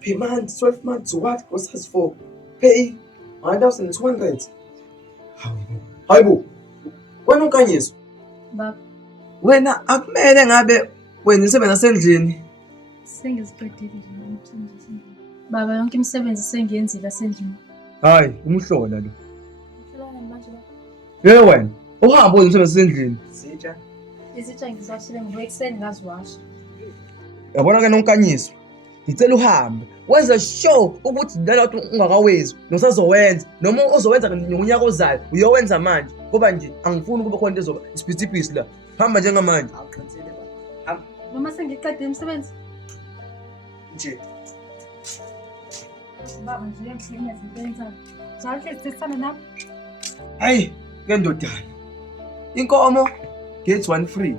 Pay months, 12 months, what? What's that for? Pay 1,200. Hayibo. Wena unkanyiswa? Baba. Wena akumele ngabe wenza umsebenzi asendlini. Sengiziqedile nje umsebenzi. Baba yonke imisebenzi sengiyenzile asendlini. Hayi, umhlola lo. Mhlawumbe manje. Wena, uhamba wenza umsebenzi asendlini. Sitsha. Izitsha ngizwashile ngibuye ekseni ngaziwasha. Yabona ke nonkanyiswa. Ngicela uhambe. Wenza sure ukuthi lelo ungakawenzi, nosazowenza, noma ozowenza ngonyaka ozayo, uyowenza manje. Ngoba nje angifuni kube khona into ezoba isiphithi la. Hamba njengamanje. Awuqinisele baba. Hamba. Noma sengiqedile umsebenzi. Nje. Baba nje ngiyakwenza izinto. Zahle sisana nami. Hayi, ke ndodana. Inkomo gate 1 free.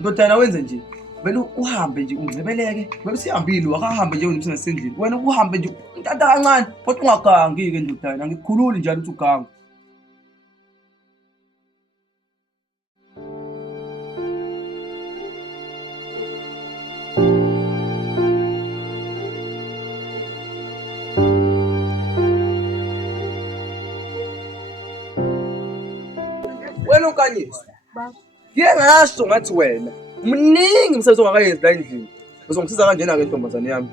Ndodana wenze nje. Vele uhambe nje ungcebeleke. Vele sihambile wakahambe nje umsebenzi sendlini. Wena uhambe nje intanta kancane kodwa ungagangi ke ndodana. Ngikukhululi njalo ukuthi uganga. Wena unkanyiswa. Baba. Ngeke ngasho ngathi wena mningi umsebenzi ongakayenzi la endlini. Uzongisiza kanjena ke ntombazane yami.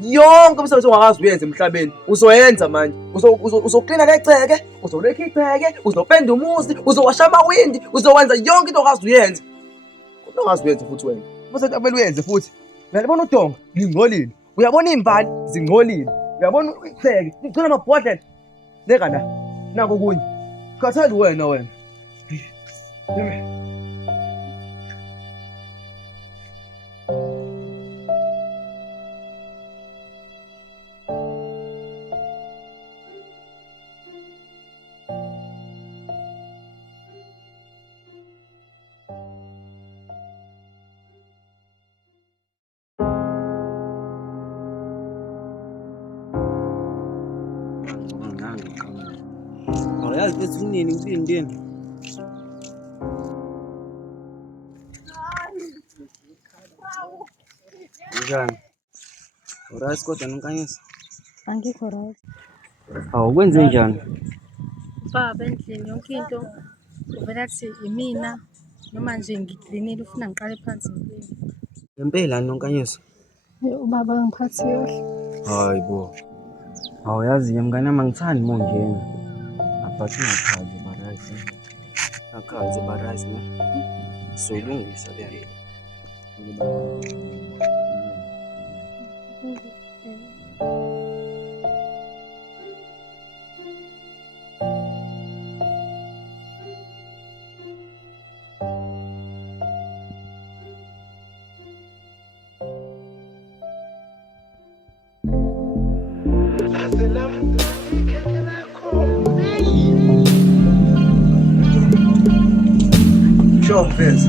Yonke umsebenzi ongakazi uyenze emhlabeni uzoyenza manje. Uzoklina leceke, uzolekha iceke, uzopenda umuzi, uzowasha amawindi, uzowenza yonke into ongazi uyenze. Kodwa ongazi uyenze futhi wena. Bese kumele uyenze futhi. Uyabona udonga lingcolile. Uyabona imbali zingcolile. Uyabona iceke, ngicela amabhodlela. Leka la. Nako kunye. Khathali wena. Yazi bethi unini ngilindeni. Njani? Uright kodwa nonkanyisa? Angikho right. Hawu kwenze njani? Baba endlini yonke into uvela athi imina noma nje ngiklinile ufuna ngiqale phansi ngiphi. Ngempela nonkanyisa? Ubaba ngiphathi kahle. Hayibo. Hawu yazi mngane wami angithandi mongena. Aphathi ngakhazi barazi. Akhazi barazi ne. Soyilungisa le. Show this.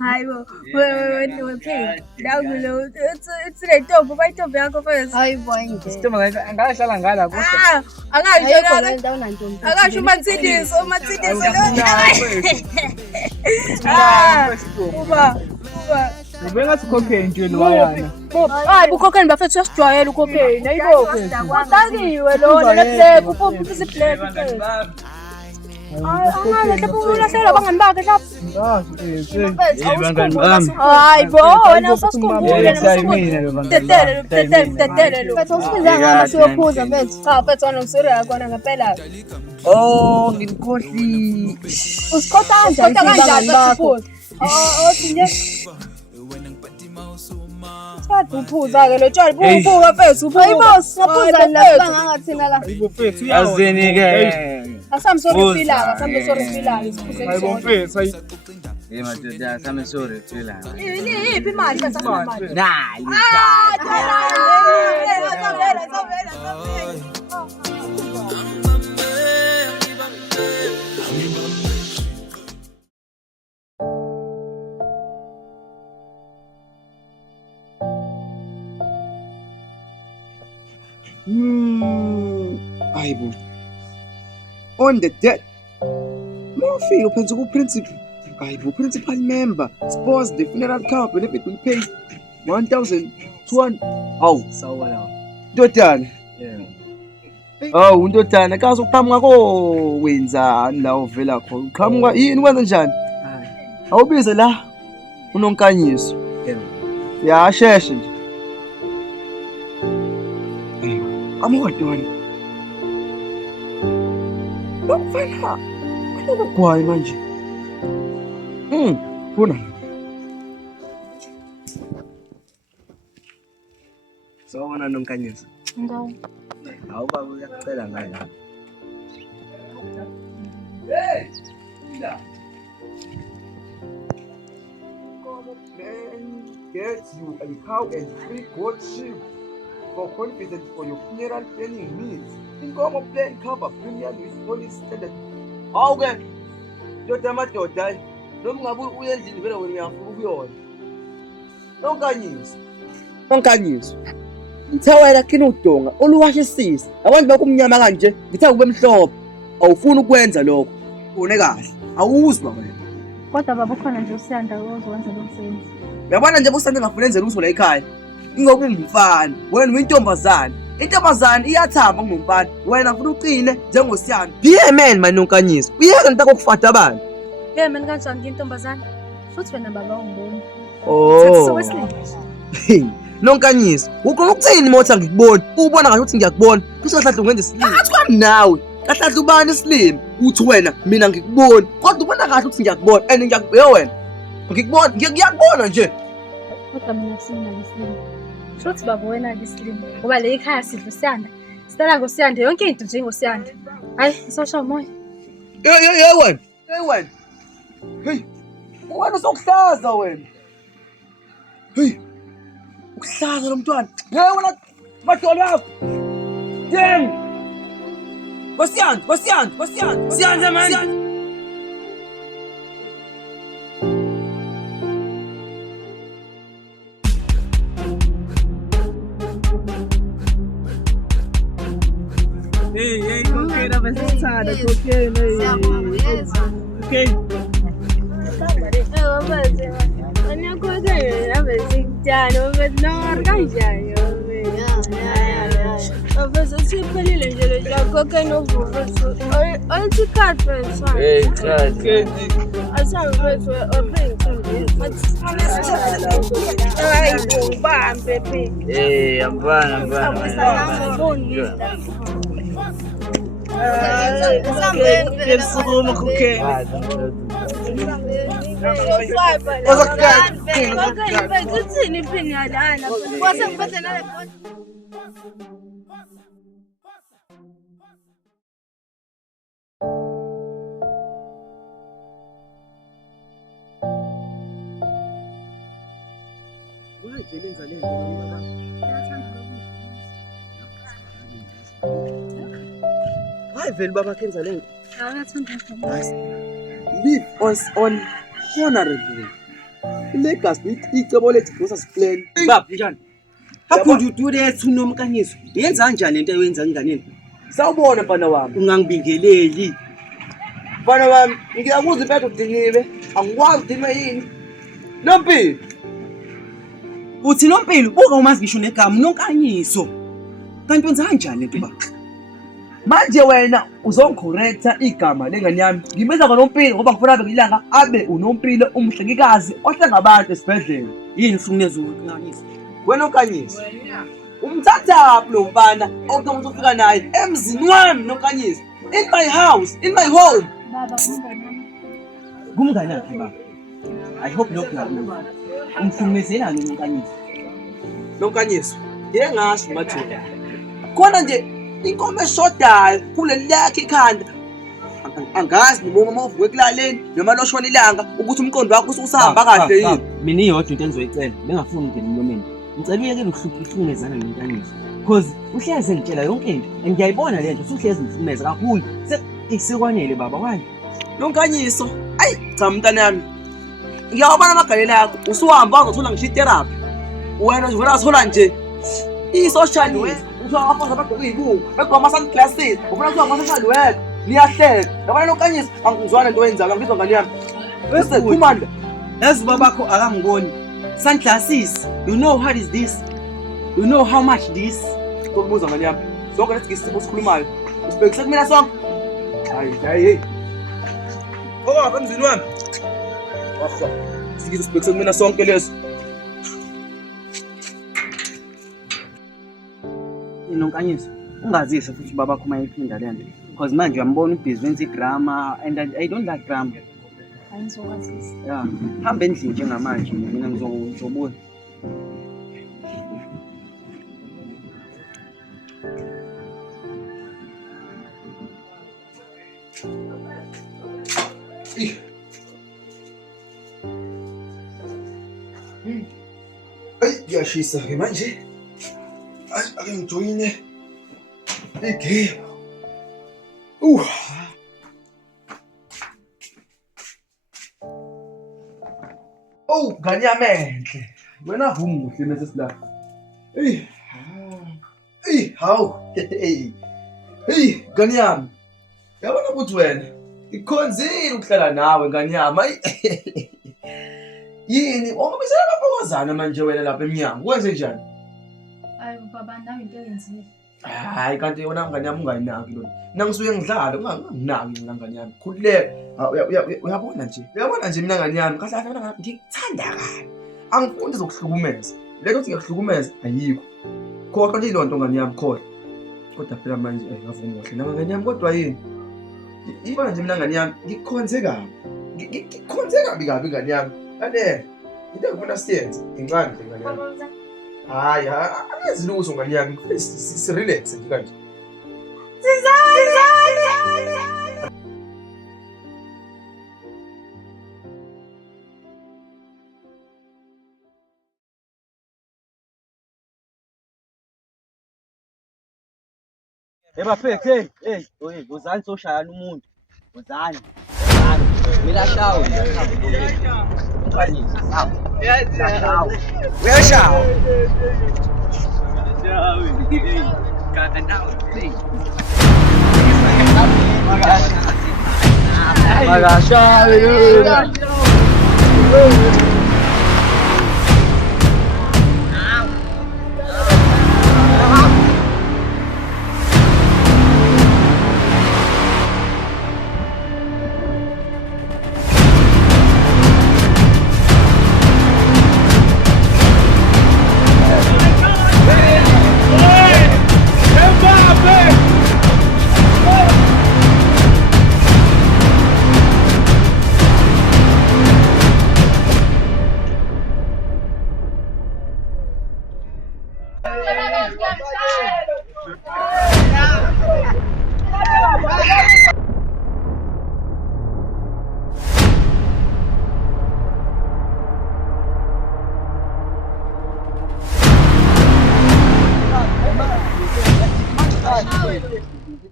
Hayibo, wephela. Dawulo, it's le ntombi, bayintombi yakho first. Hayibo nje. Sithemba angahlala ngala kodwa. Akasho la ndawo nantombi. akasho uMatsidiso. Uba. Ubengathi cocaine nje loyana. Hayi ukhokheni bafethu uyasijwayela ukhokheni. Hayibo. Udakiwe lona le black, upompa black first. Hayi, lapho ulahlela bangani bakhe lapho. Hayibo, wena usasikhumbule tetele lo. Bethu usibiza ngama siyophuza bethu. Cha, bethu wena usiriya yakona ngempela. Oh, ngikhohli. Usikhohla kanjani bethu? Othi nje. Sathi uphuza ke lo tshali bubuka bethu uphuza. Hayibo, siyaphuza la bangangathina la. Hayibo mfethu yazini ke. Asami sorry fila. Hayibo mfethu hayi. Madoda sami sorry phela. Yiphi imali bese manje? Nayi. Hayibo. On the debt. Mawufika uphenze ku-principal. Hayibo, principal member. Sponsor the funeral car benefit will pay 1,200. Hawu. Sawubona. Ndodana. Yeah. Hawu ndodana, kaze uqhamuka wenzani la uvela khona? Uqhamuka yini kwenza njani? Awubize la unonkanyiso. Ya sheshe nje. Amodwana. Lokufana. Lokugwayi manje. Funa. Sawubona nomkanyisa. Ndawo. Hawu baba uyakucela ngayo. Hey! Man gets you a cow and 3 goat sheep for confidence for your funeral planning needs. Inkomo plan cover premium with police standard. Awuke ndoda amadoda noma ngabe uye endlini vele wena uyafuna ukuyona. Nonkanyiso. Ngithe wena kini udonga oluwashisisa. Abantu bakumnyama kanje ngithe kube mhlophe. Awufuni ukwenza lokho. Une kahle. Awuzwa wena. Kodwa baba ukhona nje usiyanda ozokwenza lo msebenzi. Uyabona nje busanda ngafuna enze lutho la ekhaya. Ingoba ungumfana, wena uyintombazane. Intombazane iyathamba ngumfana. Wena ufuna uqine njengosiyana. Be a man manonkanyiso. Uyeke ngitaka ukufata abantu. Ke mina kanjani intombazane? Futhi wena baba ungiboni. Oh. Nonkanyiso. Ukhona ukuthini motha ngikubona? Ubona ngathi uthi ngiyakubona. Kusahlahla ungenza isilimo. Akathi kwami nawe. Kahlahla ubani isilimo? Uthi wena mina ngikubona. Kodwa ubona kahle ukuthi ngiyakubona. And ngiyakubona wena. Ngikubona, ngiyakubona nje. Kodwa mina kusinala isilimo. Shothi baba wena ke isilimo. Ngoba le ekhaya sidla usiyanda. Sitala ngosiyanda yonke into nje ngosiyanda. Hayi, sosha umoya. Wena. Wena. Hey. Wena usokuhlaza wena. Hey. Ukuhlaza lo mntwana. Wena madolo wakho. Damn. Wasiyanda. Siyanda man. Hey, cocaine abesithanda, cocaine. Okay. Hayi vele baba kenza lento. Akathanda kakhulu. Leave us on honorable. Legacy icebo lethu process plan. Baba njani? How could you do that unomkanyiso? Yenza kanjani lento ayenza nganeni? Sawubona mfana wami. Ungangibingeleli. Mfana wami, ngiyakuzwa impela udiniwe. Angikwazi udinwe yini. Nompilo. Uthi nompilo buka umazi ngisho negama nonkanyiso. Kanti wenza kanjani lento baba? Manje wena uzongicorrecta igama lengane yami. Ngimeza ngoNompilo ngoba ngifuna abe ngilanga abe uNompilo umhlengikazi ohlenga abantu esibhedlela. Yini ufuneza unkanyisa? Wena onkanyisa. Umthatha lo mfana okumuntu ufika naye emzini wami nonkanyisa. In my house, in my home. Baba ungani nami. Kumngani yakhe baba. I hope lokho ngakubona. Umhlumezela nonkanyisa. Nonkanyisa. Ngeke ngasho mathula. Khona nje inkomo eshodayo kule lakhe ikhanda. Angazi noma mawuvuke ekulaleni noma loshona ilanga ukuthi umqondo wakho usahamba kahle yini. Mina iyodwa into engizoyicela, bengafuni ngene emlomeni. Ngicela uyeke ukuhlungezana nonkanyisa. Because uhleze ngitshela yonke into. Ngiyayibona le nto, usuhleze ngifumeza kakhulu. Isikwanele baba wani. Nonkanyiso. Ayi cha mntana yami. Ngiyawabona amagalelo akho. Usuhamba uzothola ngisho itherapy. Wena uvela uthola nje i-social worker. Uthiwa abafazi abagqoke iy'buko, begqoka ama-sunglasses, ufuna kuthiwa ngamasoshali work. Niyahleka. Yabona nonkanyisa, angizwana into oyenzayo, angizwa ngani yami. Bese phuma la. yazi ubabakho akangiboni. Sunglasses, you know what is this? You know how much this? Sokubuza ngani yami. Sonke lethi ngisipho sikhulumayo. Usibhekise kumina sonke. Hayi. Ngapha emzini wami. Wahla. Sikizo sibhekise kumina sonke leso. Nonkanyisa, ungazise futhi ubabakho uma ephinda le nto. Because manje uyambona ubhizi wenza i-grammar and I don't like grammar. Angizokwazisa. Ya, hamba endlini njengamanje mina ngizobuya. Kuyashisa-ke manje. Ake ngijoyine igame. Ngani yami enhle. Wena umuhle mase silapha. Hawu. Ngani yami. Yabona ukuthi wena ikhonzile ukuhlala nawe ngani yami. Yini? Ongabisela amaphokozana manje wena lapha eminyango. Wenze njani? Hayi baba, nawe into eyenzile. Hayi kanti yona ngani yami ungayinaki lona. Mina ngisuke ngidlala unganginaki mina ngani yami. Khulileka. Uyabona nje mina ngani yami. Kahle kahle mina ngikuthanda kabi. Angifuni zokuhlukumeza. Le nto ngikuhlukumeza ayikho. Khohlwa nje lonto ngani yami khohlwa. Kodwa phela manje ngavuma kahle nama ngani yami kodwa yini? Ibona nje mina ngani yami ngikukhonze kabi. Ngikukhonze kabi ngani yami. Ane into engifuna siyenze incane nje ngani yami. Hayi, angazi lutho ngani yami. Si-relax nje kanje. Bafethu, uzani soshayana umuntu. Uzani. Mina shawo. Unganyisa. Shawo. Uyashawa. Kata ndawo. Magashawe.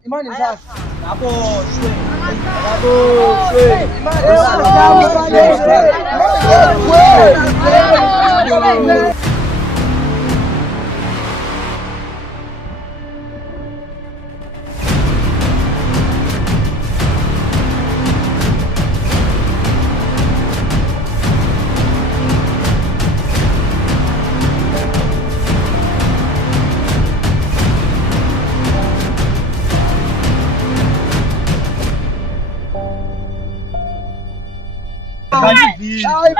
Imani sasa. Aboshwe. Imani. Ai,